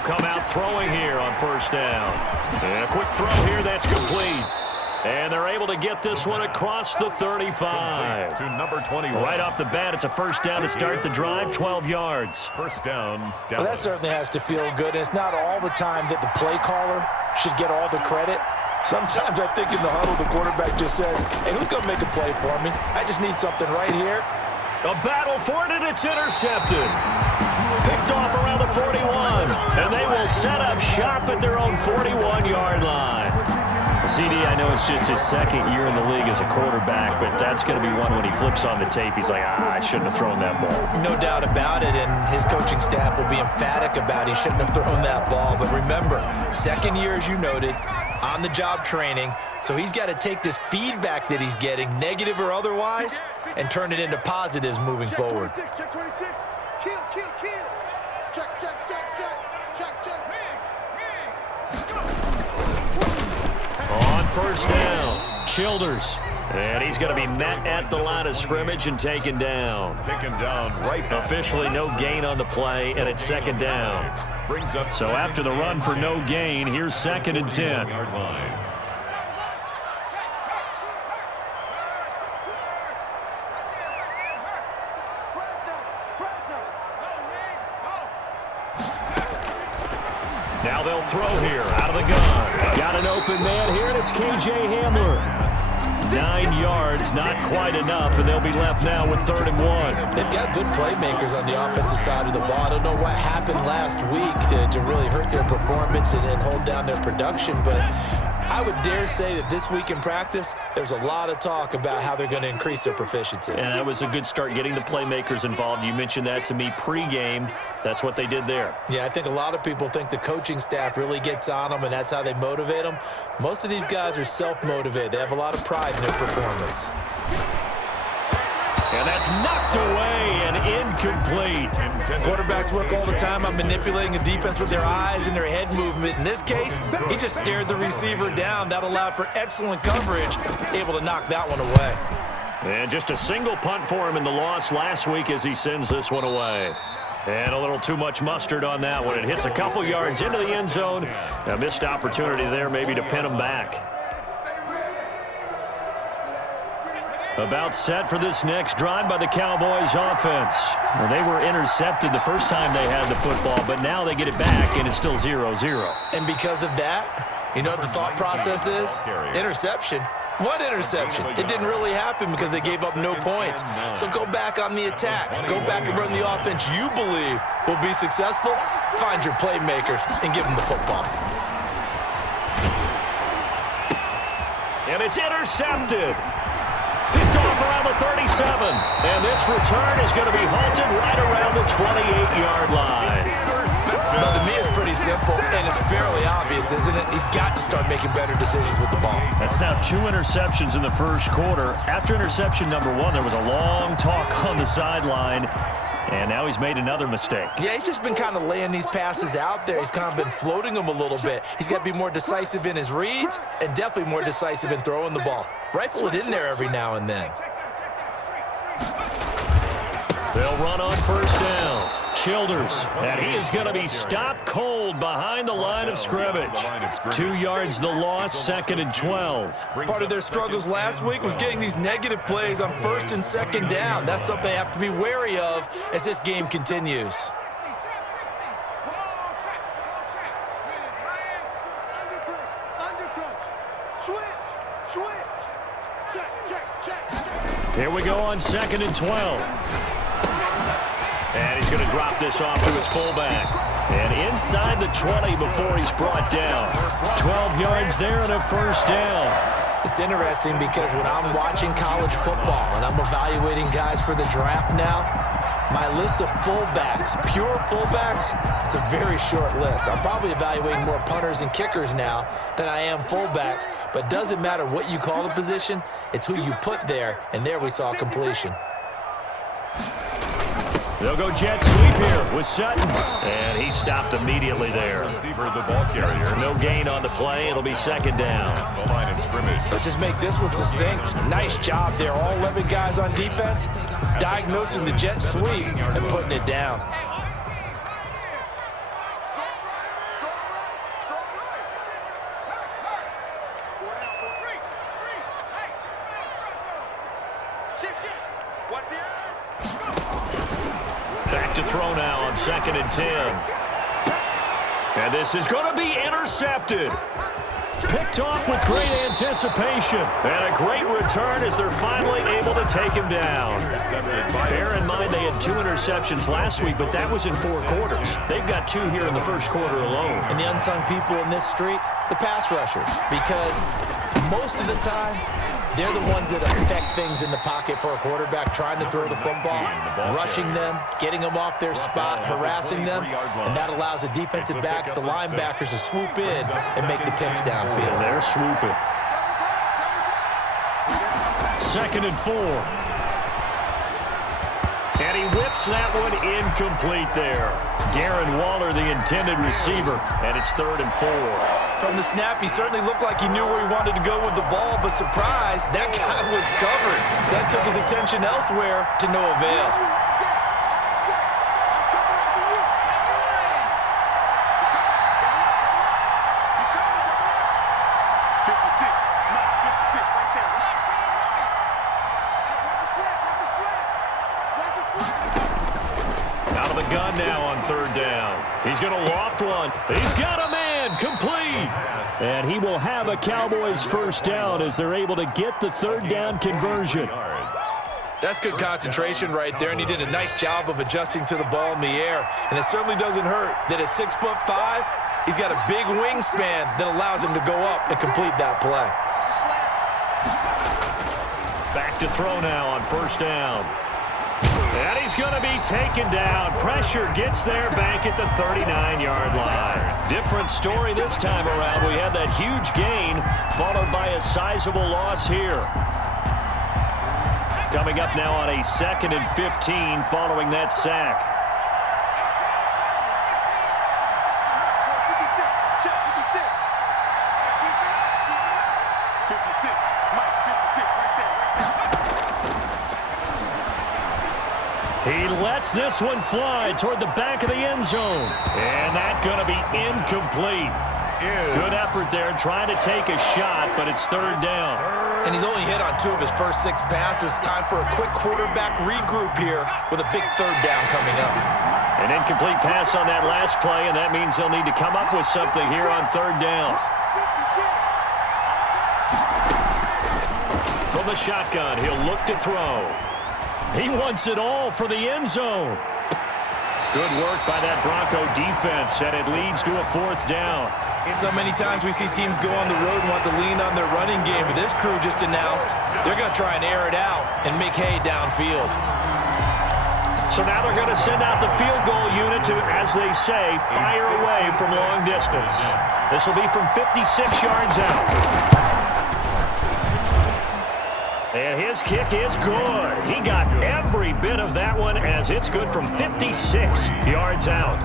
They'll come out throwing here on first down. And a quick throw here that's complete. And they're able to get this one across the 35. To number 21. Right off the bat, it's a first down to start the drive, 12 yards. First down. Well, that certainly has to feel good. And it's not all the time that the play caller should get all the credit. Sometimes I think in the huddle, the quarterback just says, hey, who's going to make a play for me? I just need something right here. A battle for it, and it's intercepted. Picked off around the 41. And they will set up shop at their own 41-yard line. CD, I know it's just his second year in the league as a quarterback, but that's going to be one when he flips on the tape. He's like, I shouldn't have thrown that ball. No doubt about it, and his coaching staff will be emphatic about he shouldn't have thrown that ball. But remember, second year, as you noted, on-the-job training, so he's got to take this feedback that he's getting, negative or otherwise, and turn it into positives moving forward. Check 26. Kill. Check. On first down, Childers. And he's going to be met at the line of scrimmage and taken down. Taken down right now. Officially no gain on the play, and it's second down. Brings up So after the run for no gain, here's second and 10. Yard line. Now they'll throw here out of the gun. Got an open man here, and it's K.J. Hamler. 9 yards, not quite enough, and they'll be left now with 3rd and 1. They've got good playmakers on the offensive side of the ball. I don't know what happened last week to really hurt their performance and hold down their production, but I would dare say that this week in practice, there's a lot of talk about how they're going to increase their proficiency. And that was a good start getting the playmakers involved. You mentioned that to me pregame. That's what they did there. Yeah, I think a lot of people think the coaching staff really gets on them, and that's how they motivate them. Most of these guys are self-motivated. They have a lot of pride in their performance. And that's knocked away and incomplete. Quarterbacks work all the time on manipulating a defense with their eyes and their head movement. In this case, he just stared the receiver down. That allowed for excellent coverage, able to knock that one away. And just a single punt for him in the loss last week as he sends this one away. And a little too much mustard on that one. It hits a couple yards into the end zone. A missed opportunity there maybe to pin him back. About set for this next drive by the Cowboys offense. Well, they were intercepted the first time they had the football, but now they get it back, and it's still 0-0. And because of that, you know what the thought process is? Interception. What interception? It didn't really happen because they gave up no points. So go back on the attack. Go back and run the offense you believe will be successful. Find your playmakers and give them the football. And it's intercepted. Picked off around the 37. And this return is going to be halted right around the 28-yard line. Well, to me, it's pretty simple, and it's fairly obvious, isn't it? He's got to start making better decisions with the ball. That's now 2 interceptions in the first quarter. After interception number 1, there was a long talk on the sideline, and now he's made another mistake. Yeah, he's just been kind of laying these passes out there. He's kind of been floating them a little bit. He's got to be more decisive in his reads and definitely more decisive in throwing the ball. Rifle it in there every now and then. They'll run on first down. Childers, and he is going to be stopped cold behind the line of scrimmage. 2 yards the loss, 2nd and 12. Part of their struggles last week was getting these negative plays on 1st and 2nd down. That's something they have to be wary of as this game continues. Here we go on 2nd and 12. And he's going to drop this off to his fullback. And inside the 20 before he's brought down. 12 yards there and a first down. It's interesting because when I'm watching college football and I'm evaluating guys for the draft now, my list of fullbacks, pure fullbacks, it's a very short list. I'm probably evaluating more punters and kickers now than I am fullbacks, but it doesn't matter what you call the position, it's who you put there, and there we saw completion. They'll go jet sweep here with Sutton. And he stopped immediately there. Receiver, the ball carrier. No gain on the play. It'll be 2nd down. The line of scrimmage. Let's just make this one succinct. Nice job there. All 11 guys on defense diagnosing the jet sweep and putting it down. Watch the edge. Back to throw now on 2nd and 10. And this is going to be intercepted. Picked off with great anticipation. And a great return as they're finally able to take him down. Bear in mind they had 2 interceptions last week, but that was in 4 quarters. They've got 2 here in the first quarter alone. And the unsung people in this streak, the pass rushers. Because most of the time, they're the ones that affect things in the pocket for a quarterback, trying to throw the football, rushing them, getting them off their spot, harassing them, and that allows the defensive backs, the linebackers to swoop in and make the picks downfield. And they're swooping. 2nd and 4. And he whips that one incomplete there. Darren Waller, the intended receiver, and it's 3rd and 4. From the snap, he certainly looked like he knew where he wanted to go with the ball, but surprise, that guy was covered. So that took his attention elsewhere to no avail. Out of the gun now on 3rd down. He's going to loft one. He's got a man, complete. And he will have a Cowboys first down as they're able to get the 3rd down conversion. That's good concentration right there, and he did a nice job of adjusting to the ball in the air. And it certainly doesn't hurt that at 6'5", he's got a big wingspan that allows him to go up and complete that play. Back to throw now on 1st down. And he's going to be taken down. Pressure gets there back at the 39-yard line. Different story this time around. We had that huge gain followed by a sizable loss here. Coming up now on a 2nd and 15 following that sack. He lets this one fly toward the back of the end zone. And that's going to be incomplete. Good effort there trying to take a shot, but it's 3rd down. And he's only hit on 2 of his first 6 passes. Time for a quick quarterback regroup here with a big 3rd down coming up. An incomplete pass on that last play, and that means they'll need to come up with something here on 3rd down. From the shotgun, he'll look to throw. He wants it all for the end zone. Good work by that Bronco defense, and it leads to a 4th down. So many times we see teams go on the road and want to lean on their running game, but this crew just announced they're going to try and air it out and make hay downfield. So now they're going to send out the field goal unit to, as they say, fire away from long distance. This will be from 56 yards out. And his kick is good. He got every bit of that one as it's good from 56 yards out.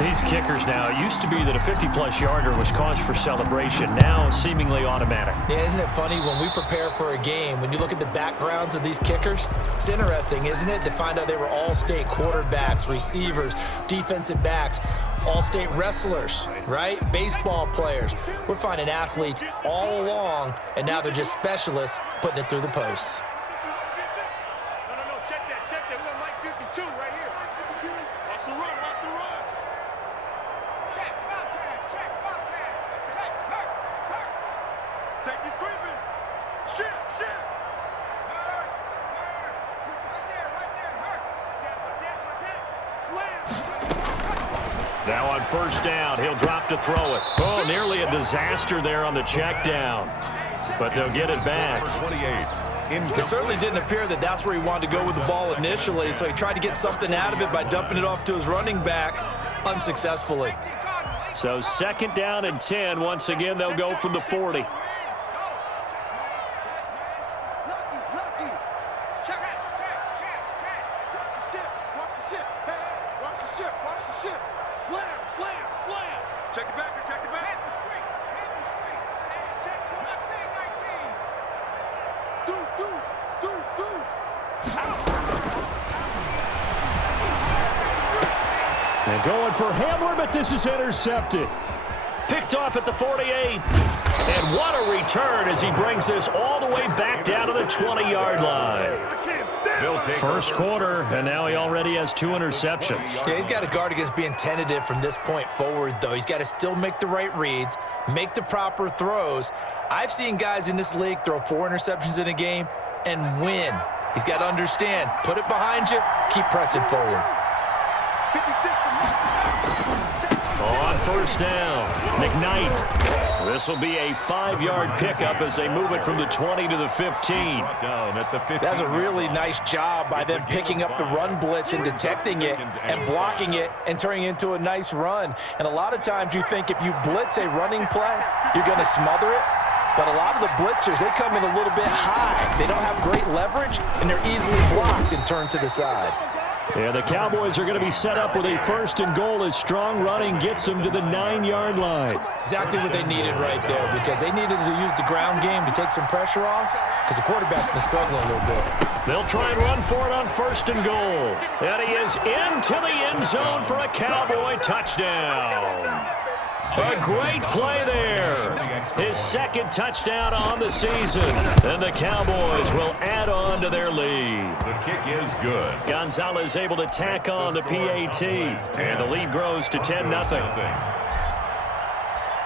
These kickers now, it used to be that a 50-plus yarder was cause for celebration. Now seemingly automatic. Yeah, isn't it funny when we prepare for a game, when you look at the backgrounds of these kickers, it's interesting, isn't it, to find out they were all-state quarterbacks, receivers, defensive backs, all-state wrestlers, right? Baseball players. We're finding athletes all along, and now they're just specialists putting it through the posts. No, check that. We're on Mike 52 right here. Watch the run. Check, Bobcat. Safety's creeping. Shift. Hurt. Switch right there. Hurt. Check. Slam. Now on 1st down, he'll drop to throw it. Oh, nearly a disaster there on the check down. But they'll get it back. It certainly didn't appear that that's where he wanted to go with the ball initially, so he tried to get something out of it by dumping it off to his running back unsuccessfully. So 2nd down and 10. Once again, they'll go from the 40. Slam. Check the back. Hit the street. Check Mustang 19. Deuce. And going for Hamler, but this is intercepted. Picked off at the 48. And what a return as he brings this all the way back down to the 20-yard line. First quarter, and now he already has 2 interceptions. Yeah, he's got to guard against being tentative from this point forward, though. He's got to still make the right reads, make the proper throws. I've seen guys in this league throw 4 interceptions in a game and win. He's got to understand, put it behind you, keep pressing forward. On first down, McKnight. This will be a 5-yard pickup as they move it from the 20 to the 15. That's a really nice job by them picking up the run blitz and detecting it and blocking it and turning it into a nice run. And a lot of times you think if you blitz a running play, you're going to smother it. But a lot of the blitzers, they come in a little bit high. They don't have great leverage, and they're easily blocked and turned to the side. Yeah, the Cowboys are going to be set up with a 1st and goal as strong running gets them to the 9-yard line. Exactly what they needed right there, because they needed to use the ground game to take some pressure off, because the quarterback's been struggling a little bit. They'll try and run for it on 1st and goal. And he is into the end zone for a Cowboy touchdown. A great play there. His 2nd touchdown on the season. And the Cowboys will add on to their lead. The kick is good. Gonzalez able to tack on the PAT. And the lead grows to 10-0.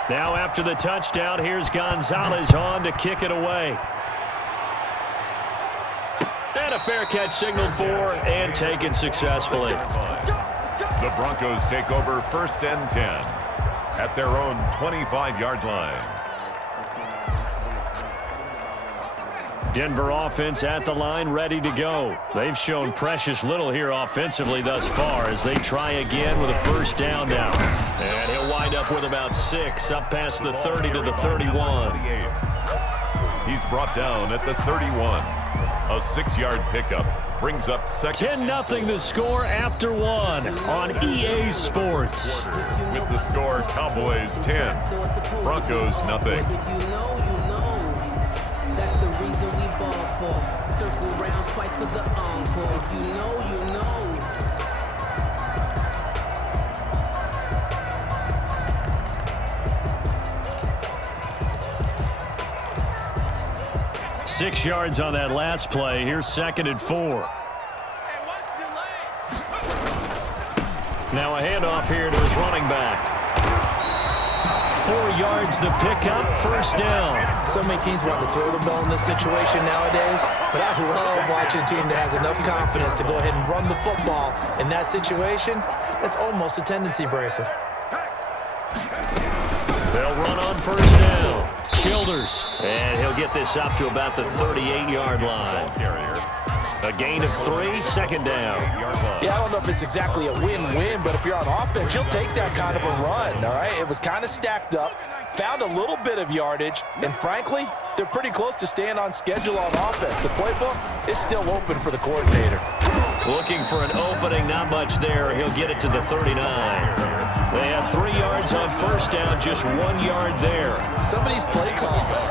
Now after the touchdown, here's Gonzalez on to kick it away. And a fair catch signaled for and taken successfully. The Broncos take over 1st and 10. At their own 25-yard line. Denver offense at the line, ready to go. They've shown precious little here offensively thus far as they try again with a 1st down now. And he'll wind up with about 6, up past the 30 to the 31. He's brought down at the 31. A 6-yard pickup brings up 2nd. 10-0 the score after 1 on EA Sports. With the score, Cowboys 10, Broncos nothing. If you know, you know. That's the reason we ball for. Circle round twice for the encore. If you know, you know. 6 yards on that last play. Here's 2nd and 4. Now a handoff here to his running back. 4 yards the pickup, 1st down. So many teams want to throw the ball in this situation nowadays, but I love watching a team that has enough confidence to go ahead and run the football in that situation. That's almost a tendency breaker. They'll run on 1st down. Childers, and he'll get this up to about the 38-yard line. A gain of 3, 2nd down. Yeah, I don't know if it's exactly a win-win, but if you're on offense, you'll take that kind of a run, all right? It was kind of stacked up, found a little bit of yardage, and frankly, they're pretty close to staying on schedule on offense. The playbook is still open for the coordinator. Looking for an opening, not much there. He'll get it to the 39. They have 3 yards on 1st down, just 1 yard there. Some of these play calls,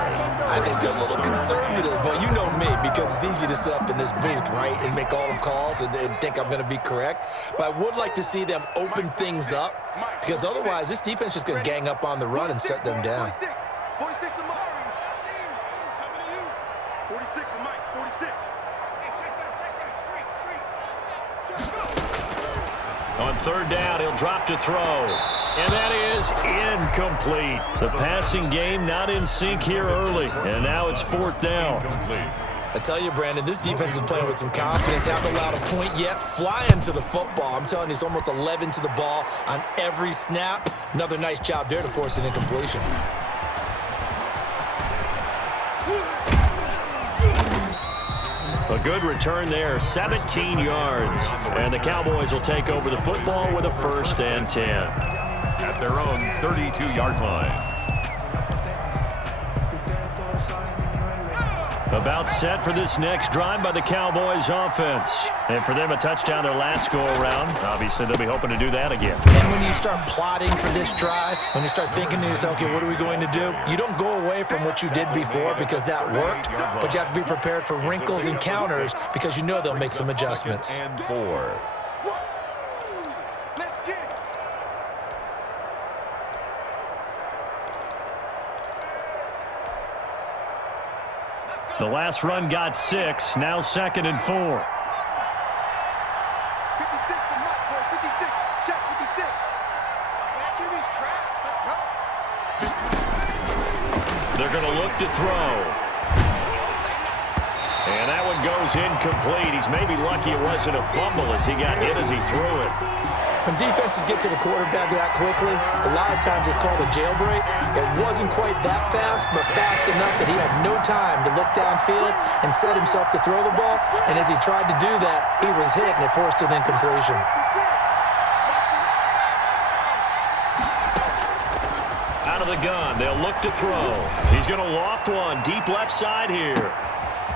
I think they're a little conservative, but you know me, because it's easy to sit up in this booth, right, and make all the calls and think I'm going to be correct. But I would like to see them open things up, because otherwise this defense is just going to gang up on the run and shut them down. 46 to Mike. Coming to you. 46 to Mike. 46. Hey, check that. Street. On 3rd down, he'll drop to throw. And that is incomplete. The passing game not in sync here early. And now it's 4th down. I tell you, Brandon, this defense is playing with some confidence. Haven't allowed a point yet. Flying to the football. I'm telling you, it's almost 11 to the ball on every snap. Another nice job there to force an incompletion. A good return there, 17 yards. And the Cowboys will take over the football with a 1st and 10. At their own 32-yard line. About set for this next drive by the Cowboys offense. And for them, a touchdown their last go-around. Obviously, they'll be hoping to do that again. And when you start plotting for this drive, when you start thinking to yourself, okay, what are we going to do? You don't go away from what you did before because that worked, but you have to be prepared for wrinkles and counters because you know they'll make some adjustments. And 4. The last run got 6, now 2nd and 4. 56 to Mike, boy. 56. Check 56. Man, give these traps. Let's go. They're going to look to throw. And that one goes incomplete. He's maybe lucky it wasn't a fumble as he got hit as he threw it. When defenses get to the quarterback that quickly, a lot of times it's called a jailbreak. It wasn't quite that fast, but fast enough that he had no time to look downfield and set himself to throw the ball. And as he tried to do that, he was hit, and it forced an incompletion. Out of the gun, they'll look to throw. He's going to loft one deep left side here.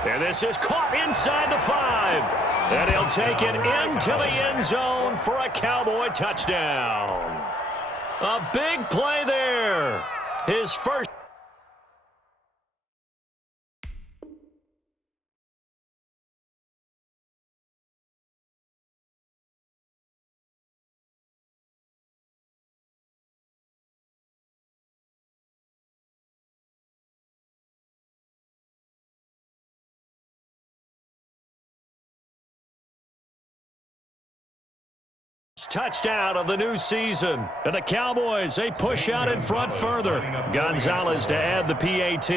And this is caught inside the 5. And he'll take it into the end zone for a Cowboy touchdown. A big play there. His first. Touchdown of the new season. And the Cowboys, they push out in front further. Gonzalez to add the PAT.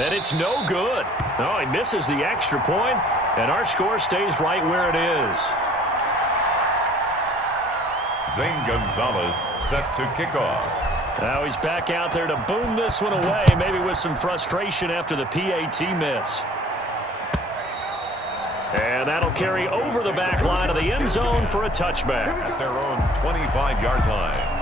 And it's no good. Oh, he misses the extra point, and our score stays right where it is. Zane Gonzalez set to kick off. Now he's back out there to boom this one away, maybe with some frustration after the PAT miss. And that'll carry over the back line of the end zone for a touchback. At their own 25-yard line.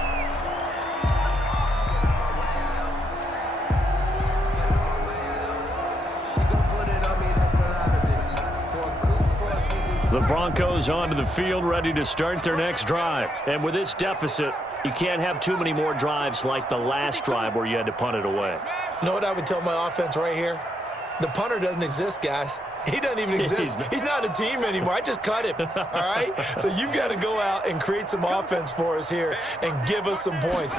The Broncos onto the field, ready to start their next drive. And with this deficit, you can't have too many more drives like the last drive where you had to punt it away. You know what I would tell my offense right here? The punter doesn't exist, guys. He doesn't even exist. He's not a team anymore. I just cut him, all right? So you've got to go out and create some offense for us here and give us some points.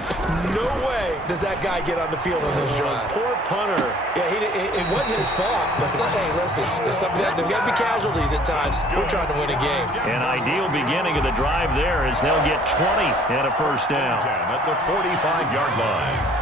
No way does that guy get on the field on this drive. Poor punter. Yeah, it wasn't his fault. But hey, listen, there's got to be casualties at times. We're trying to win a game. An ideal beginning of the drive there as they'll get 20 and a first down. At the 45-yard line.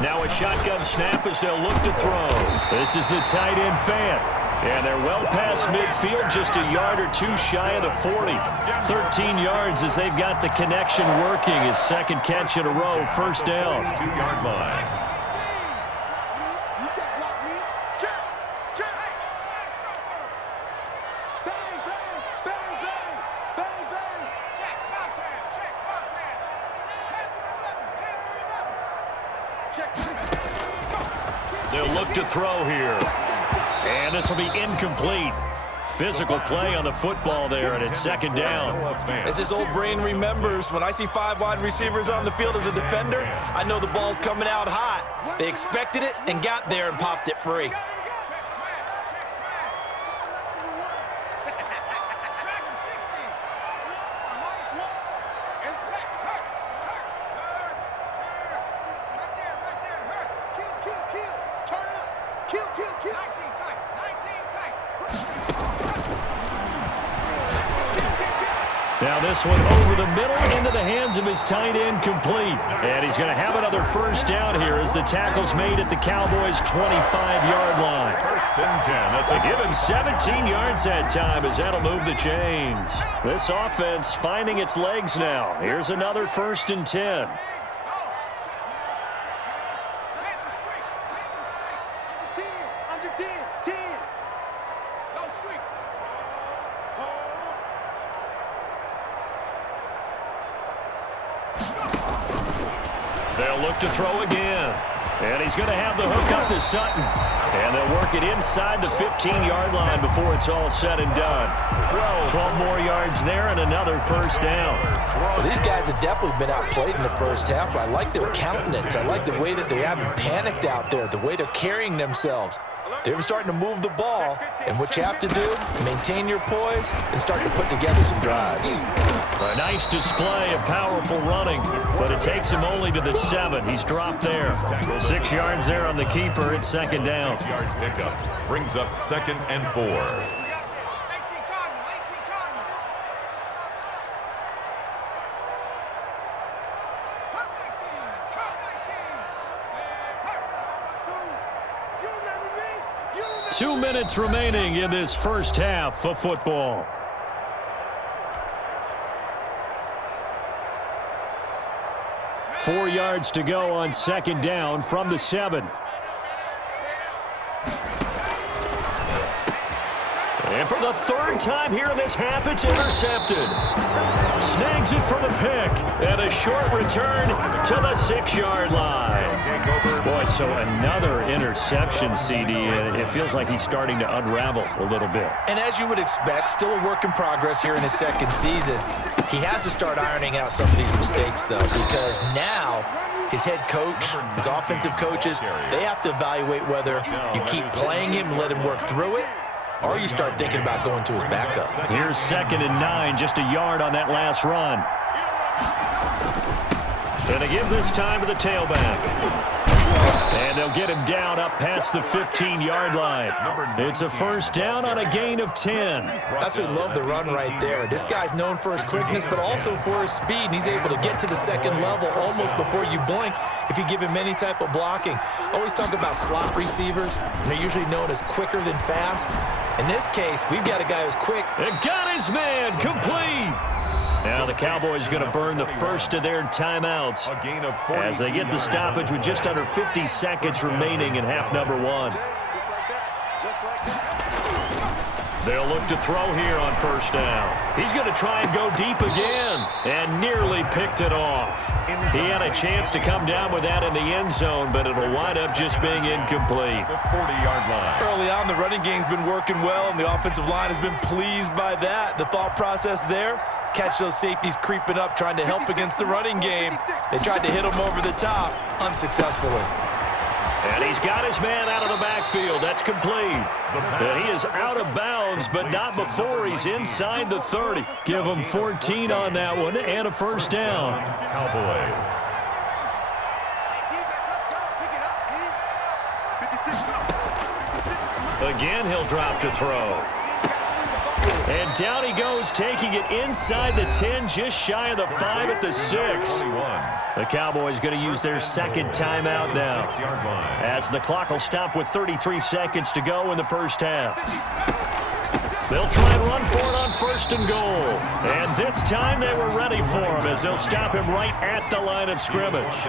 Now a shotgun snap as they'll look to throw. This is the tight end fan. And they're well past midfield, just a yard or two shy of the 40. 13 yards as they've got the connection working. His second catch in a row, first down. 2-yard line. They'll look to throw here. And this will be incomplete. Physical play on the football there, and it's second down. As this old brain remembers, when I see 5 wide receivers on the field as a defender, I know the ball's coming out hot. They expected it and got there and popped it free. Now this one over the middle into the hands of his tight end, complete. And he's going to have another first down here as the tackle's made at the Cowboys' 25-yard line. First and 10. They give him 17 yards that time as that'll move the chains. This offense finding its legs now. Here's another first and 10. They'll look to throw again. And he's going to have the hook up to Sutton. And they'll work it inside the 15-yard line before it's all said and done. 12 more yards there and another first down. Well, these guys have definitely been outplayed in the first half, but I like their countenance. I like the way that they haven't panicked out there, the way they're carrying themselves. They're starting to move the ball, and what you have to do, maintain your poise and start to put together some drives. A nice display of powerful running, but it takes him only to the 7. He's dropped there. 6 yards there on the keeper. It's second down. 6-yard pickup brings up 2nd and 4. Two minutes remaining in this first half of football. Four yards to go on second down from the 7. And for the third time here in this half, it's intercepted. Snags it from a pick, and a short return to the 6-yard line. Boy, so another interception, CD, and it feels like he's starting to unravel a little bit. And as you would expect, still a work in progress here in his second season. He has to start ironing out some of these mistakes, though, because now his head coach, his offensive coaches, they have to evaluate whether you keep playing him and let him work through it, or you start thinking about going to his backup. Here's 2nd and 9, just a yard on that last run. And they give this time to the tailback. And they'll get him down up past the 15-yard line. It's a first down on a gain of 10. Absolutely love the run right there. This guy's known for his quickness, but also for his speed. And he's able to get to the second level almost before you blink if you give him any type of blocking. I always talk about slot receivers, and they're usually known as quicker than fast. In this case, we've got a guy who's quick. And got his man complete. Now the Cowboys going to burn the first of their timeouts as they get the stoppage with just under 50 seconds remaining in half number 1. They'll look to throw here on first down. He's going to try and go deep again and nearly picked it off. He had a chance to come down with that in the end zone, but it'll wind up just being incomplete. The 40-yard line. Early on, the running game's been working well, and the offensive line has been pleased by that. The thought process there, catch those safeties creeping up, trying to help against the running game. They tried to hit him over the top, unsuccessfully. And he's got his man out of the backfield. That's complete. And he is out of bounds, but not before he's inside the 30. Give him 14 on that one and a first down. Cowboys. Again, he'll drop to throw. And down he goes, taking it inside the 10, just shy of the 5 at the 6. The Cowboys going to use their second timeout now, as the clock will stop with 33 seconds to go in the first half. They'll try and run for it on first and goal. And this time they were ready for him, as they'll stop him right at the line of scrimmage.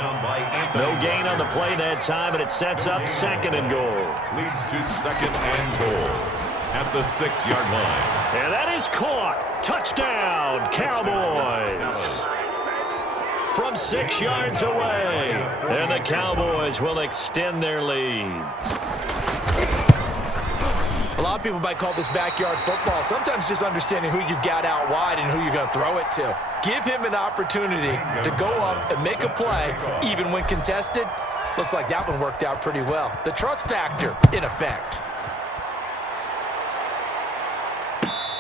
No gain on the play that time, and it sets up 2nd and goal. Leads to 2nd and goal at the 6-yard line. And that is caught. Touchdown, Cowboys. From 6 yards away. And the Cowboys will extend their lead. A lot of people might call this backyard football. Sometimes just understanding who you've got out wide and who you're going to throw it to. Give him an opportunity to go up and make a play, even when contested. Looks like that one worked out pretty well. The trust factor, in effect.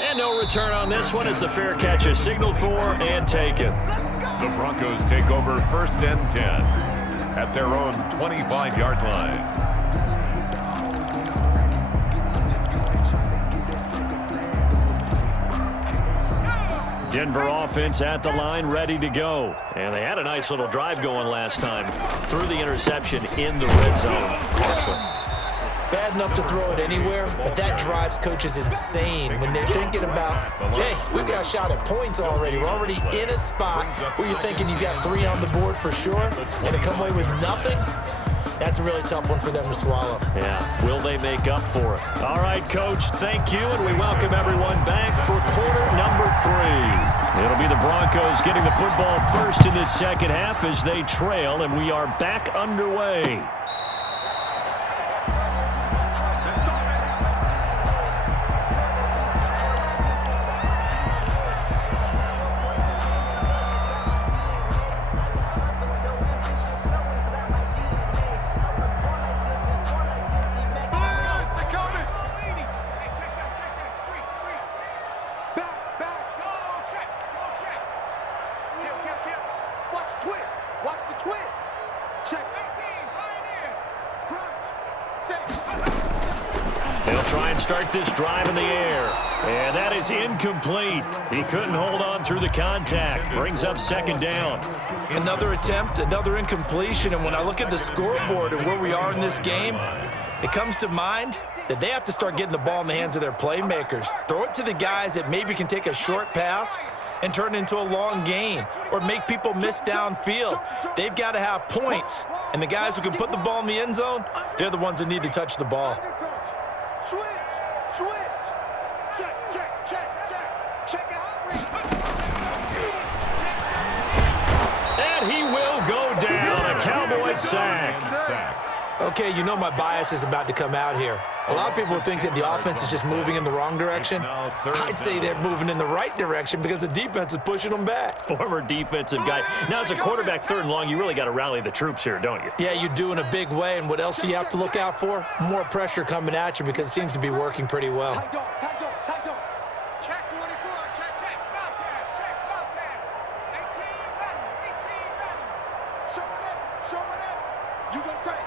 And no return on this one as the fair catch is signaled for and taken. The Broncos take over 1st and 10 at their own 25-yard line. Denver offense at the line, ready to go. And they had a nice little drive going last time. Threw the interception in the red zone. Bad enough to throw it anywhere, but that drives coaches insane when they're thinking about, hey, we got a shot at points already. We're already in a spot where you're thinking you got 3 on the board for sure, and to come away with nothing, That's a really tough one for them to swallow. Yeah, will they make up for it? All right, Coach, thank you, and we welcome everyone back for quarter number 3. It'll be the Broncos getting the football first in this second half as they trail, and we are back underway. They'll try and start this drive in the air. And that is incomplete. He couldn't hold on through the contact. Brings up second down. Another attempt, another incompletion. And when I look at the scoreboard and where we are in this game, it comes to mind that they have to start getting the ball in the hands of their playmakers. Throw it to the guys that maybe can take a short pass and turn it into a long gain or make people miss downfield. They've got to have points. And the guys who can put the ball in the end zone, they're the ones that need to touch the ball. Switch, switch. Check, check, check, check. Check it out. And he will go down. A Cowboy sack. Okay, you know my bias is about to come out here. A lot of people think that the offense is just moving in the wrong direction. I'd say they're moving in the right direction because the defense is pushing them back. Former defensive guy. Now, as a quarterback, third and long, you really got to rally the troops here, don't you? Yeah, you do in a big way. And what else do you have to look out for? More pressure coming at you because it seems to be working pretty well. Check 24. Check, check. Bobcat, check, Bobcat. 18 ready. Show it up. You gonna take.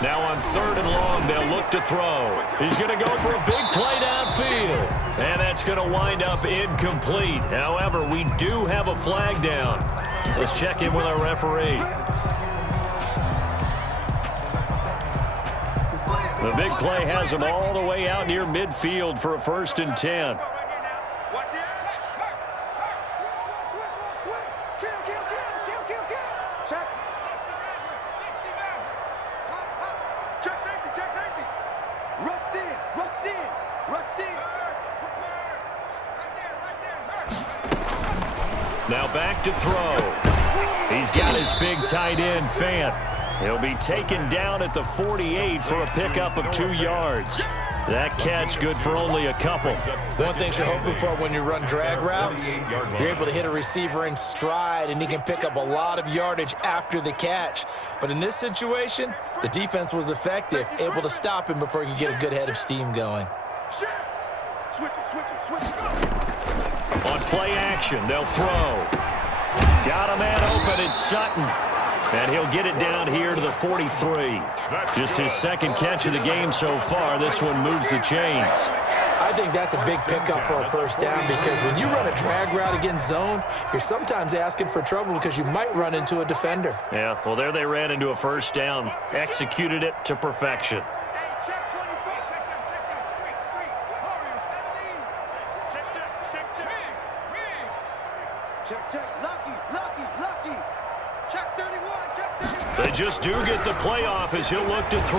Now on third and long, they'll look to throw. He's going to go for a big play downfield. And that's going to wind up incomplete. However, we do have a flag down. Let's check in with our referee. The big play has him all the way out near midfield for a 1st and 10. Now back to throw. He's got his big tight end, Fant. He'll be taken down at the 48 for a pickup of 2 yards. That catch good for only a couple. One thing you're hoping for when you run drag routes, you're able to hit a receiver in stride and he can pick up a lot of yardage after the catch. But in this situation, the defense was effective, able to stop him before he could get a good head of steam going. Switch it. On play action, they'll throw. Got a man open, it's Sutton. And he'll get it down here to the 43. Just his second catch of the game so far. This one moves the chains. I think that's a big pickup for a 1st down because when you run a drag route against zone, you're sometimes asking for trouble because you might run into a defender. Yeah, well, there they ran into a 1st down. Executed it to perfection. Check. Lucky. Check 31. Check 31. They just do get the playoff as he'll look to throw.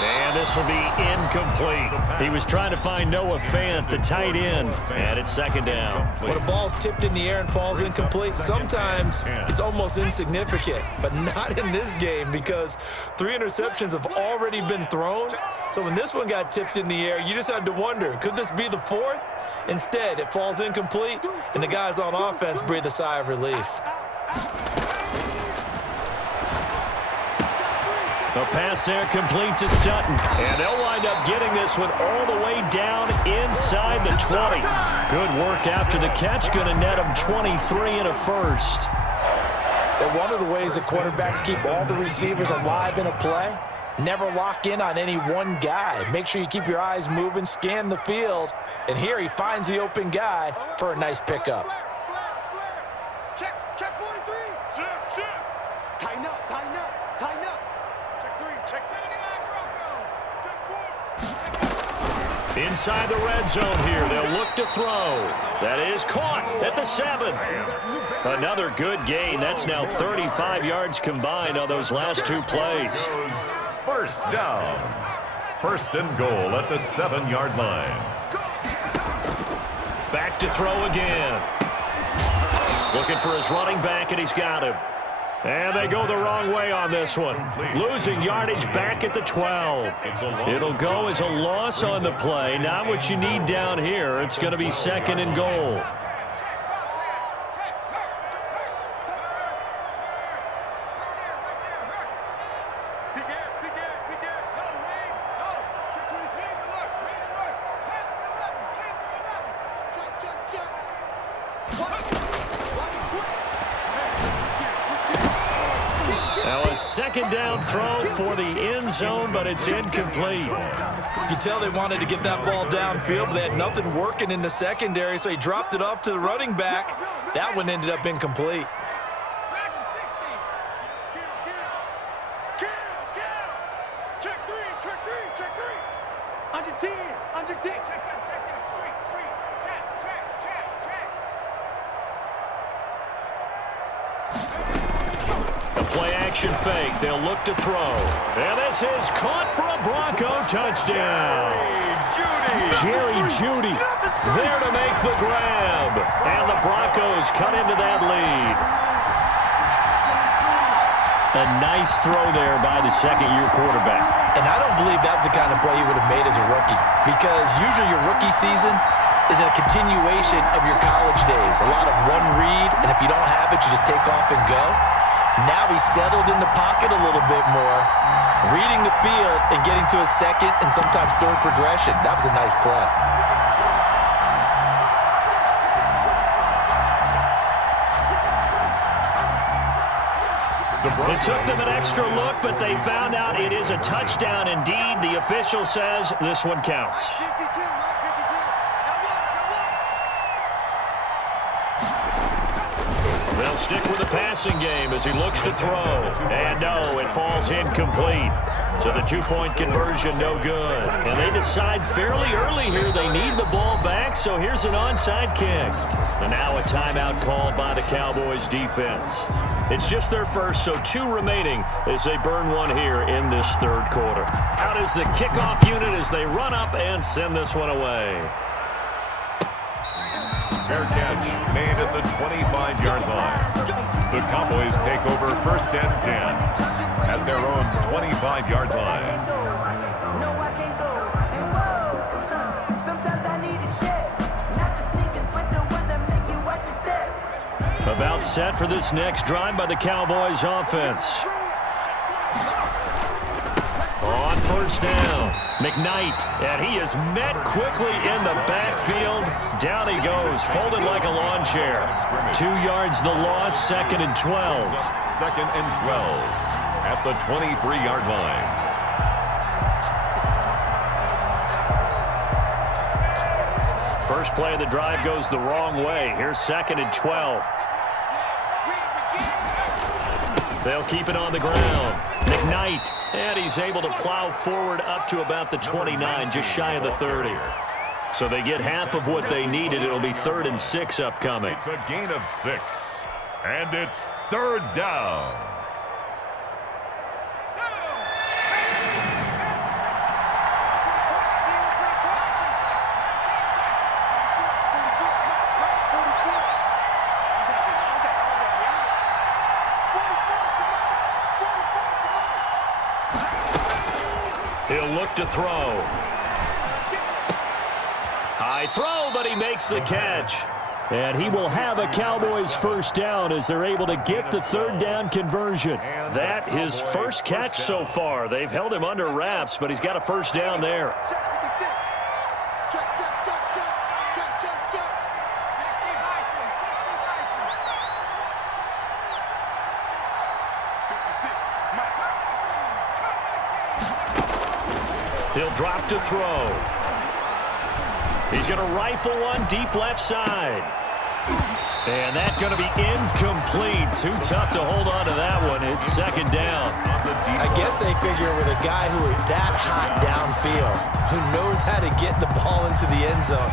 And this will be incomplete. He was trying to find Noah Fant, the tight end, and it's 2nd down. When a ball's tipped in the air and falls incomplete, sometimes it's almost insignificant, but not in this game because 3 interceptions have already been thrown. So when this one got tipped in the air, you just had to wonder, could this be the 4th? Instead, it falls incomplete, and the guys on offense breathe a sigh of relief. A pass there complete to Sutton. And they'll wind up getting this one all the way down inside the 20. Good work after the catch. Going to net them 23 and a 1st. Well, one of the ways that quarterbacks keep all the receivers alive in a play, never lock in on any one guy. Make sure you keep your eyes moving, scan the field. And here he finds the open guy for a nice pickup. Check 43. Shift. Tighten up. Check 3. Check 79 Bronco. Check 4. Inside the red zone here, they'll look to throw. That is caught at the 7. Another good gain. That's now 35 yards combined on those last 2 plays. First down. First and goal at the 7-yard line. Back to throw again. Looking for his running back, and he's got him. And they go the wrong way on this one. Losing yardage back at the 12. It'll go as a loss on the play. Not what you need down here. It's going to be 2nd and goal. Now a 2nd down throw for the end zone, but it's incomplete. You can tell they wanted to get that ball downfield, but they had nothing working in the secondary, so he dropped it off to the running back. That one ended up incomplete. Under 10, under 10. Check that, street. Check. A play-action fake. They'll look to throw. And this is caught for a Bronco touchdown. Jerry Jeudy there to make the grab. And the Broncos cut into that lead. A nice throw there by the 2nd-year quarterback. And I don't believe that was the kind of play he would have made as a rookie, because usually your rookie season is a continuation of your college days. A lot of one read, and if you don't have it, you just take off and go. Now he's settled in the pocket a little bit more, reading the field and getting to a 2nd and sometimes 3rd progression. That was a nice play. It took them an extra look, but they found out it is a touchdown indeed. The official says this one counts. They'll stick with the passing game as he looks to throw. And no, it falls incomplete. So the 2-point conversion no good. And they decide fairly early here they need the ball back, so here's an onside kick. And now a timeout called by the Cowboys defense. It's just their first, so 2 remaining as they burn one here in this 3rd quarter. Out is the kickoff unit as they run up and send this one away. Fair catch made at the 25-yard line. The Cowboys take over 1st and 10 at their own 25-yard line. No, I can't go. And whoa, sometimes I need a check. Not the sneakers, but the ones that make you watch your step. About set for this next drive by the Cowboys offense. On 1st down, McKnight, and he is met quickly in the backfield. Down he goes, folded like a lawn chair. 2 yards the loss, 2nd and 12. 2nd and 12 at the 23-yard line. First play of the drive goes the wrong way. Here's 2nd and 12. They'll keep it on the ground. McKnight, and he's able to plow forward up to about the 29, just shy of the 30. So they get half of what they needed. It'll be 3rd and 6 upcoming. It's a gain of 6, and it's 3rd down. He'll look to throw. High throw, but he makes the catch. And he will have a Cowboys 1st down as they're able to get the 3rd down conversion. That his first catch so far. They've held him under wraps, but he's got a 1st down there. He'll drop to throw. He's going to rifle one deep left side. And that's going to be incomplete. Too tough to hold on to that one. It's second down. I guess they figure with a guy who is that hot downfield, who knows how to get the ball into the end zone,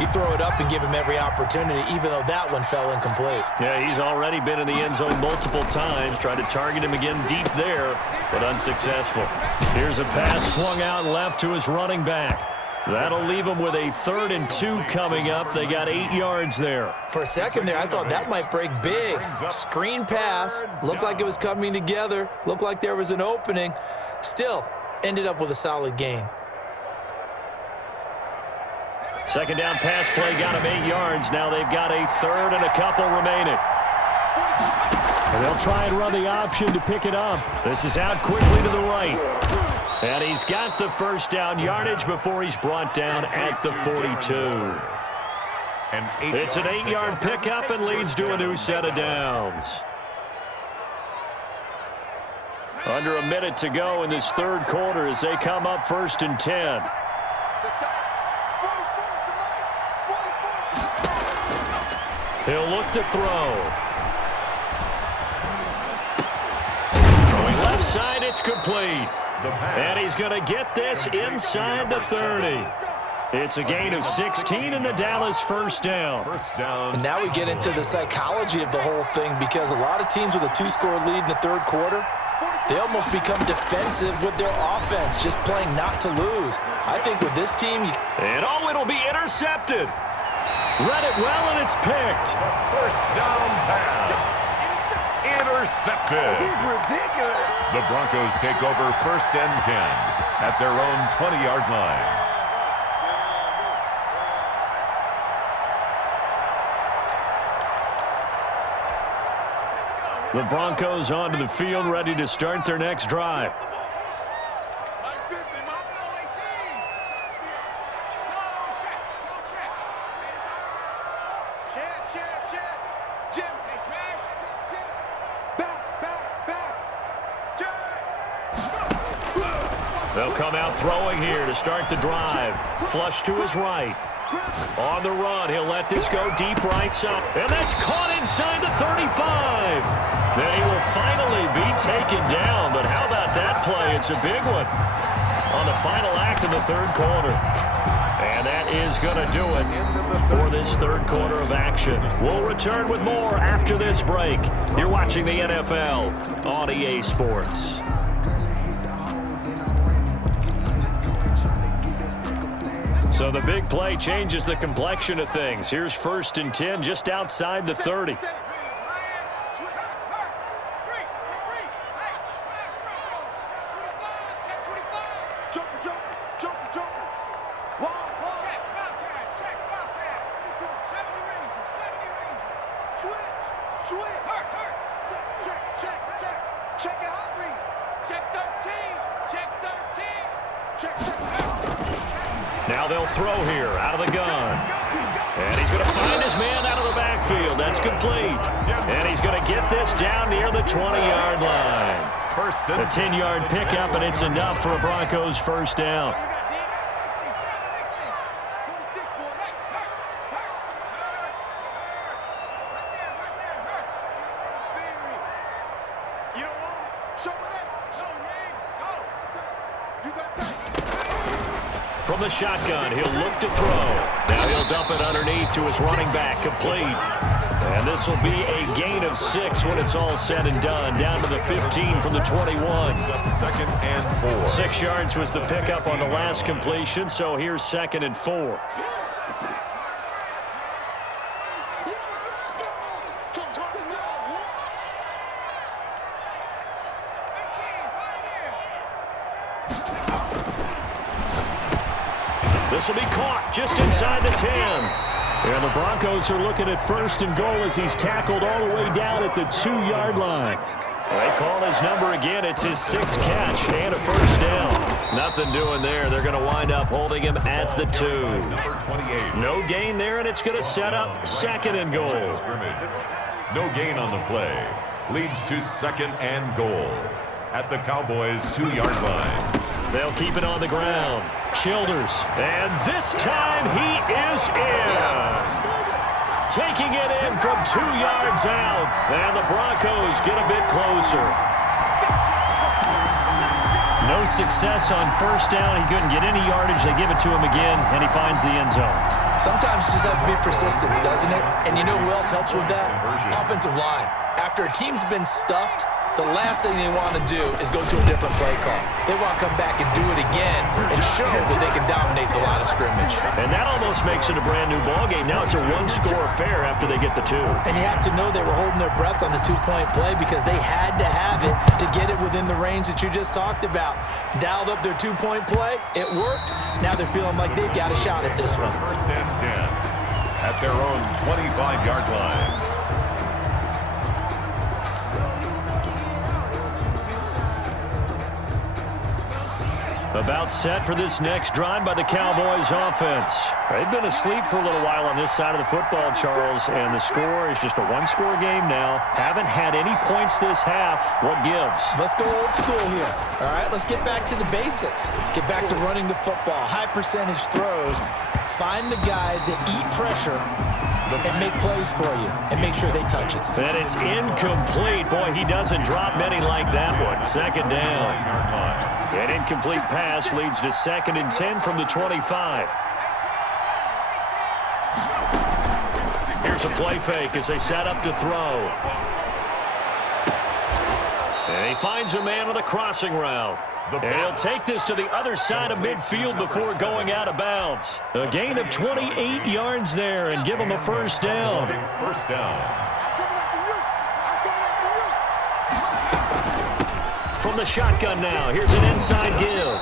you throw it up and give him every opportunity, even though that one fell incomplete. Yeah, he's already been in the end zone multiple times. Tried to target him again deep there, but unsuccessful. Here's a pass swung out left to his running back. That'll leave them with a 3rd and 2 coming up. They got 8 yards there. For a second there, I thought that might break big. Screen pass. Looked like it was coming together. Looked like there was an opening. Still, ended up with a solid gain. Second down pass play got him 8 yards. Now they've got a 3rd and a couple remaining. And they'll try and run the option to pick it up. This is out quickly to the right. And he's got the first down yardage before he's brought down at the 42. It's an 8-yard pickup and leads to a new set of downs. Under a minute to go in this 3rd quarter as they come up 1st and 10. He'll look to throw. Throwing left side, it's complete. And he's going to get this inside the 30. It's a gain of 16 and the Dallas first down. And now we get into the psychology of the whole thing, because a lot of teams with a 2-score lead in the 3rd quarter, they almost become defensive with their offense, just playing not to lose. I think with this team... And it'll be intercepted. Read it well, and it's picked. First down pass. Intercepted. Ridiculous. The Broncos take over 1st and 10 at their own 20-yard line. The Broncos onto the field, ready to start their next drive. They'll come out throwing here to start the drive. Flush to his right. On the run, he'll let this go deep right side. And that's caught inside the 35. Then he will finally be taken down. But how about that play? It's a big one on the final act of the 3rd quarter. And that is going to do it for this 3rd quarter of action. We'll return with more after this break. You're watching the NFL on EA Sports. So the big play changes the complexion of things. Here's 1st and 10 just outside the 30. Now they'll throw here out of the gun. And he's going to find his man out of the backfield. That's complete. And he's going to get this down near the 20-yard line. A 10-yard pickup, and it's enough for a Broncos first down. From the shotgun, he'll look to throw. Now he'll dump it underneath to his running back, complete. And this will be a gain of 6 when it's all said and done. Down to the 15 from the 21. 2nd and 4. 6 yards was the pickup on the last completion, so here's 2nd and 4. This will be caught just inside the 10. And the Broncos are looking at 1st and goal as he's tackled all the way down at the 2-yard line. They call his number again. It's his 6th catch and a first down. Nothing doing there. They're going to wind up holding him at the 2. No gain there, and it's going to set up 2nd and goal. No gain on the play. Leads to 2nd and goal at the Cowboys' 2-yard line. They'll keep it on the ground. Childers, and this time he is in. taking it in from 2 yards out. And the Broncos get a bit closer. No success on first down. He couldn't get any yardage. They give it to him again, and he finds the end zone. Sometimes it just has to be persistence, doesn't it? And you know who else helps with that? Offensive line. After a team's been stuffed, the last thing they want to do is go to a different play call. They want to come back and do it again and show that they can dominate the line of scrimmage. And that almost makes it a brand-new ballgame. Now it's a one-score affair after they get the 2. And you have to know they were holding their breath on the 2-point play because they had to have it to get it within the range that you just talked about. Dialed up their 2-point play. It worked. Now they're feeling like they've got a shot at this one. First and 10 at their own 25-yard line. About set for this next drive by the Cowboys offense. They've been asleep for a little while on this side of the football, Charles, and the score is just a one-score game now. Haven't had any points this half. What gives? Let's go old school here. All right, let's get back to the basics. Get back to running the football, high percentage throws. Find the guys that eat pressure and make plays for you and make sure they touch it. And it's incomplete. Boy, he doesn't drop many like that one. Second down. An incomplete pass leads to 2nd and 10 from the 25. Here's a play fake as they set up to throw. And he finds a man on the crossing route. And he'll take this to the other side of midfield before going out of bounds. A gain of 28 yards there and give him a first down. First down. From the shotgun now, here's an inside give.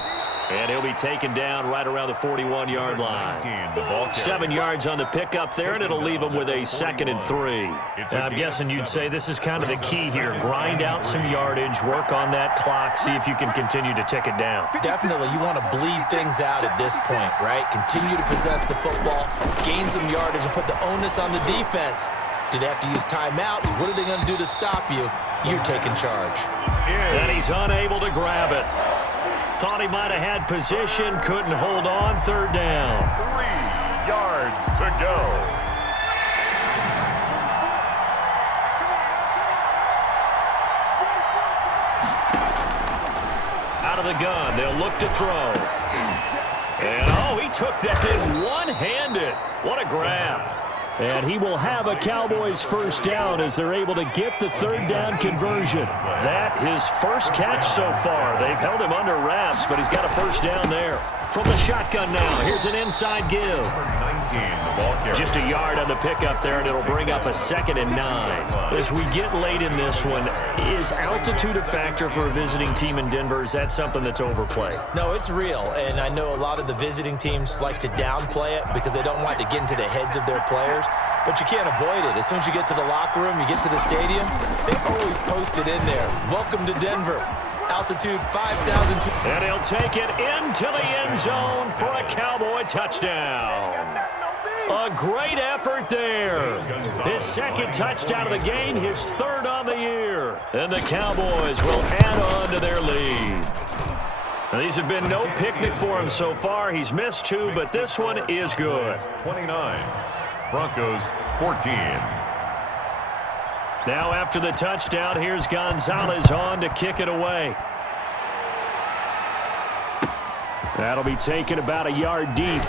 And he'll be taken down right around the 41-yard line. 7 yards on the pickup there, and it'll leave him with a 2nd and 3. Now, I'm guessing you'd say this is kind of the key here. Grind out some yardage, work on that clock, see if you can continue to tick it down. Definitely, you want to bleed things out at this point, right? Continue to possess the football, gain some yardage, and put the onus on the defense. Do they have to use timeouts? What are they going to do to stop you? You're taking charge. And he's unable to grab it. Thought he might have had position, couldn't hold on. 3rd down. 3 yards to go. Out of the gun, they'll look to throw. And, oh, he took that in one-handed. What a grab. And he will have a Cowboys first down as they're able to get the 3rd down conversion. That his first catch so far. They've held him under wraps, but he's got a first down there. From the shotgun now, here's an inside give. The ball carrier. Just a yard on the pickup there, and it'll bring up a 2nd and 9. As we get late in this one, is altitude a factor for a visiting team in Denver? Is that something that's overplayed? No, it's real, and I know a lot of the visiting teams like to downplay it because they don't want to get into the heads of their players, but you can't avoid it. As soon as you get to the locker room, you get to the stadium, they always post it in there. Welcome to Denver. Altitude 5,000. And he'll take it into the end zone for a Cowboy touchdown. A great effort there. His 2nd touchdown of the game, his 3rd on the year. And the Cowboys will add on to their lead. Now, these have been no picnic for him so far. He's missed 2, but this one is good. 29. Broncos 14. Now after the touchdown, here's Gonzalez on to kick it away. That'll be taken about a yard deep.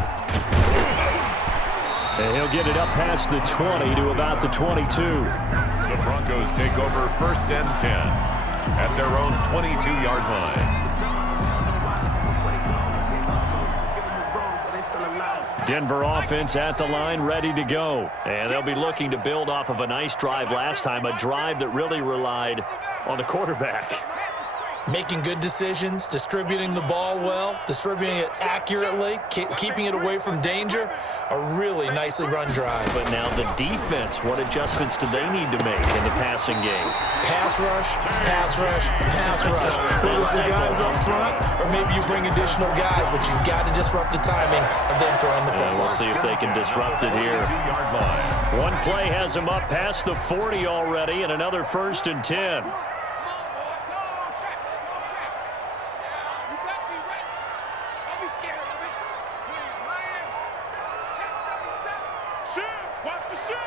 And he'll get it up past the 20 to about the 22. The Broncos take over 1st and 10 at their own 22-yard line. Denver offense at the line, ready to go. And they'll be looking to build off of a nice drive last time, a drive that really relied on the quarterback. Making good decisions, distributing the ball well, distributing it accurately, keeping it away from danger. A really nicely run drive. But now the defense, what adjustments do they need to make in the passing game? Pass rush, pass rush, pass rush. Whether it's the guys up front or maybe you bring additional guys, but you've got to disrupt the timing of them throwing the football. And we'll see if they can disrupt it here. One play has them up past the 40 already and another 1st and 10. Watch the shift.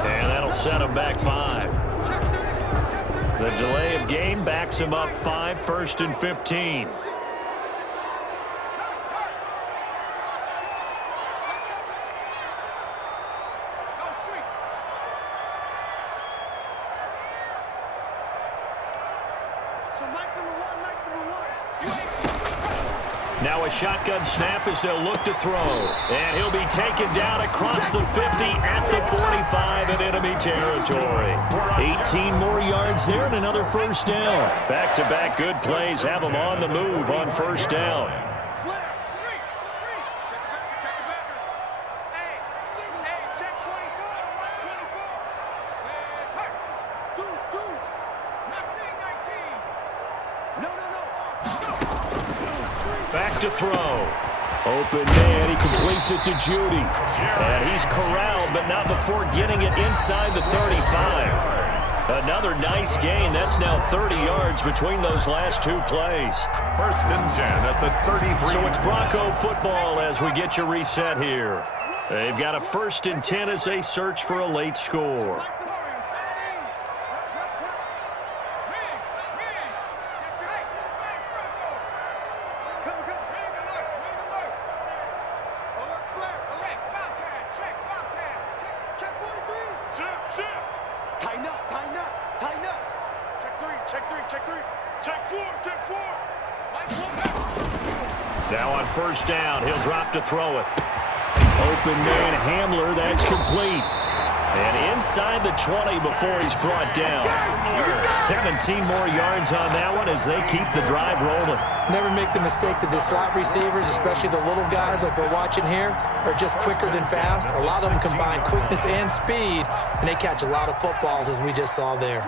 And that'll set him back 5. The delay of game backs him up 5, 1st and 15. Now a shotgun snap as they'll look to throw. And he'll be taken down across the 50 at the 45 in enemy territory. 18 more yards there and another first down. Back-to-back good plays have them on the move on first down. Back to throw. Open man, he completes it to Judy. And he's corralled, but not before getting it inside the 35. Another nice gain. That's now 30 yards between those last 2 plays. 1st and 10 at the 33. So it's Bronco football as we get you reset here. They've got a 1st and 10 as they search for a late score. Now on first down, he'll drop to throw it. Open man, Hamler, that's complete. And inside the 20 before he's brought down. 17 more yards on that one as they keep the drive rolling. Never make the mistake that the slot receivers, especially the little guys like we're watching here, are just quicker than fast. A lot of them combine quickness and speed, and they catch a lot of footballs as we just saw there.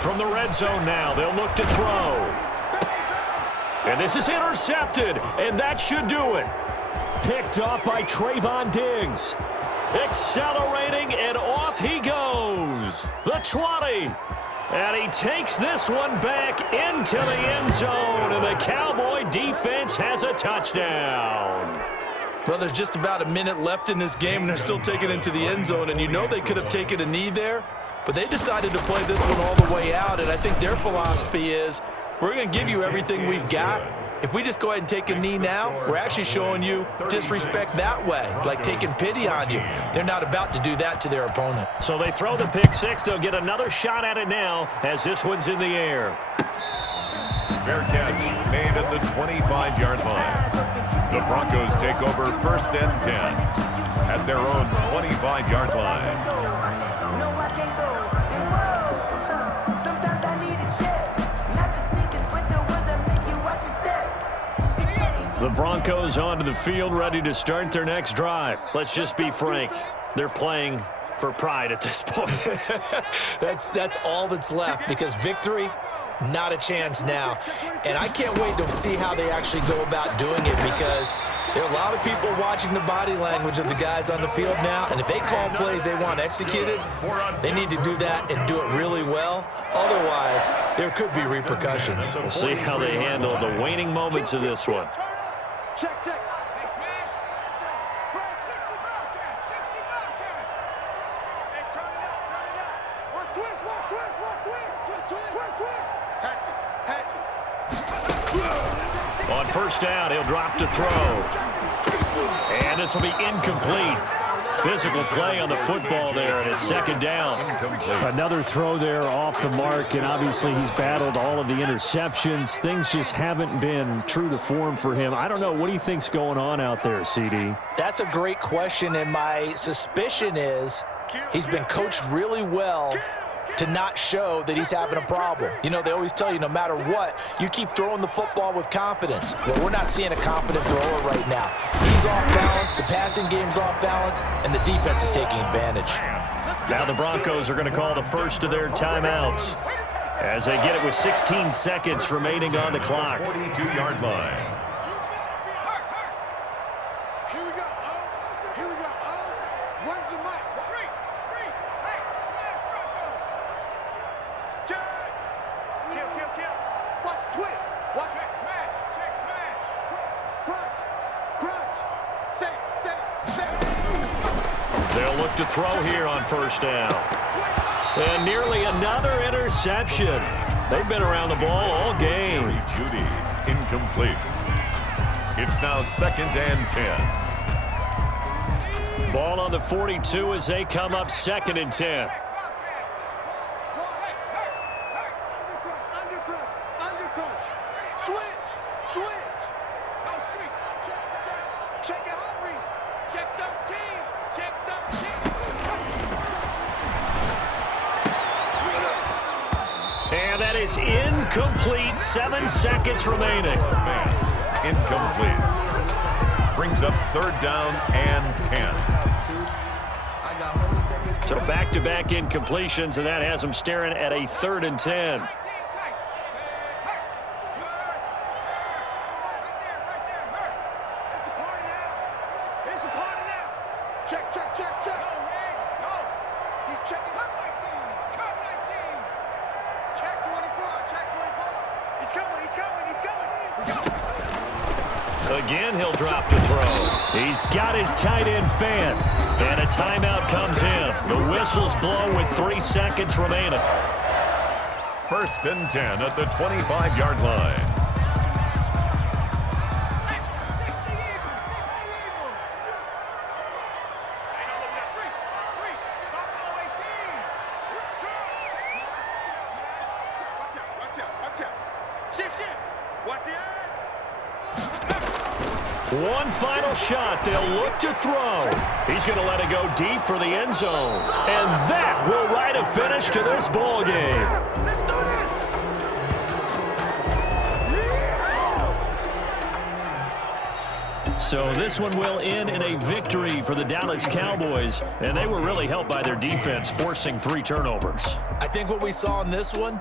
From the red zone now, they'll look to throw. And this is intercepted, and that should do it. Picked off by Trayvon Diggs. Accelerating, and off he goes. The 20. And he takes this one back into the end zone, and the Cowboy defense has a touchdown. Well, there's just about a minute left in this game, and they're still taking it into the end zone, and you know they could have taken a knee there. But they decided to play this one all the way out, and I think their philosophy is we're going to give you everything we've got. If we just go ahead and take a knee now, we're actually showing you disrespect that way, like taking pity on you. They're not about to do that to their opponent. So they throw the pick six. They'll get another shot at it now as this one's in the air. Fair catch made at the 25-yard line. The Broncos take over 1st and 10 at their own 25-yard line. The Broncos onto the field, ready to start their next drive. Let's just be frank. They're playing for pride at this point. That's all that's left, because victory, not a chance now. And I can't wait to see how they actually go about doing it, because there are a lot of people watching the body language of the guys on the field now, and if they call plays they want executed, they need to do that and do it really well. Otherwise, there could be repercussions. We'll see how they handle the waning moments of this one. Check, check. On first down, he'll drop to throw. And this will be incomplete. Physical play on the football there, and it's 2nd down. Another throw there off the mark, and obviously he's battled all of the interceptions. Things just haven't been true to form for him. I don't know. What do you think's going on out there, CD? That's a great question, and my suspicion is he's been coached really well to not show that he's having a problem. You know, they always tell you no matter what, you keep throwing the football with confidence. Well, we're not seeing a confident thrower right now. He's off balance, the passing game's off balance, and the defense is taking advantage. Now the Broncos are going to call the first of their timeouts as they get it with 16 seconds remaining on the clock. 42-yard line. look to throw here on first down. And nearly another interception. They've been around the ball all game. Judy, incomplete. It's now 2nd and 10. Ball on the 42 as they come up 2nd and 10. Check your hot read. Check 13. Check 13. And that is incomplete. 7 seconds remaining. Incomplete. Brings up 3rd down and 10. So back-to-back incompletions, and that has them staring at a 3rd and 10. Check. Go. He's checking. Cut 19. Check 24. Check 24. He's coming. Again, he'll drop to throw. He's got his tight end fan. And a timeout comes in. The whistles blow with 3 seconds remaining. 1st and 10 at the 25-yard line. Watch the edge. One final shot. They'll look to throw. He's going to let it go deep for the end zone. And that will write a finish to this ball game. So this one will end in a victory for the Dallas Cowboys. And they were really helped by their defense, forcing 3 turnovers. I think what we saw in this one,